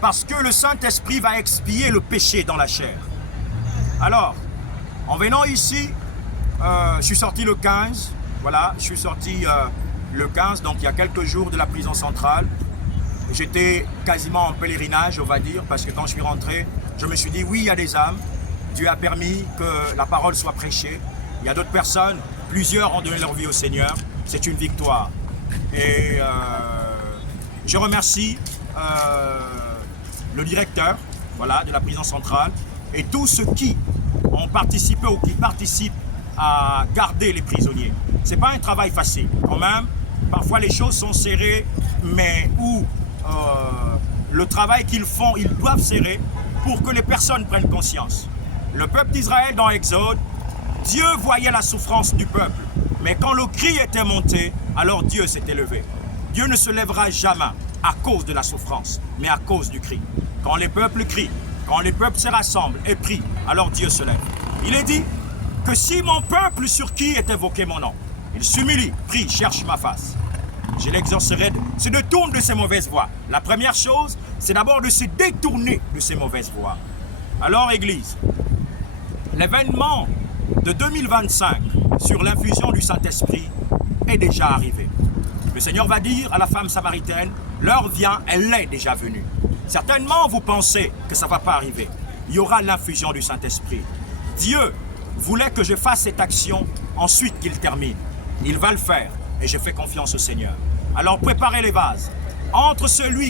Parce que le Saint-Esprit va expier le péché dans la chair. Alors, en venant ici, je suis sorti le 15. Voilà, je suis sorti le 15, donc il y a quelques jours de la prison centrale. J'étais quasiment en pèlerinage, on va dire, parce que quand je suis rentré, je me suis dit, oui, il y a des âmes. Dieu a permis que la parole soit prêchée. Il y a d'autres personnes, plusieurs ont donné leur vie au Seigneur. C'est une victoire. Et je remercie le directeur, voilà, de la prison centrale et tous ceux qui ont participé ou qui participent à garder les prisonniers. Ce n'est pas un travail facile. Quand même, parfois les choses sont serrées, mais où le travail qu'ils font, ils doivent serrer pour que les personnes prennent conscience. Le peuple d'Israël dans Exode, Dieu voyait la souffrance du peuple. Mais quand le cri était monté, alors Dieu s'est élevé. Dieu ne se lèvera jamais à cause de la souffrance, mais à cause du cri. Quand les peuples crient, quand les peuples se rassemblent et prient, alors Dieu se lève. Il est dit que si mon peuple sur qui est évoqué mon nom, il s'humilie, prie, cherche ma face, je l'exorcerai, se détourne de ses mauvaises voies. La première chose, c'est d'abord de se détourner de ses mauvaises voies. Alors, Église, l'événement de 2025 sur l'infusion du Saint-Esprit est déjà arrivé. Le Seigneur va dire à la femme samaritaine, l'heure vient, elle est déjà venue. Certainement, vous pensez que ça ne va pas arriver. Il y aura l'infusion du Saint-Esprit. Dieu voulait que je fasse cette action, ensuite qu'il termine. Il va le faire et je fais confiance au Seigneur. Alors préparez les vases. Entre celui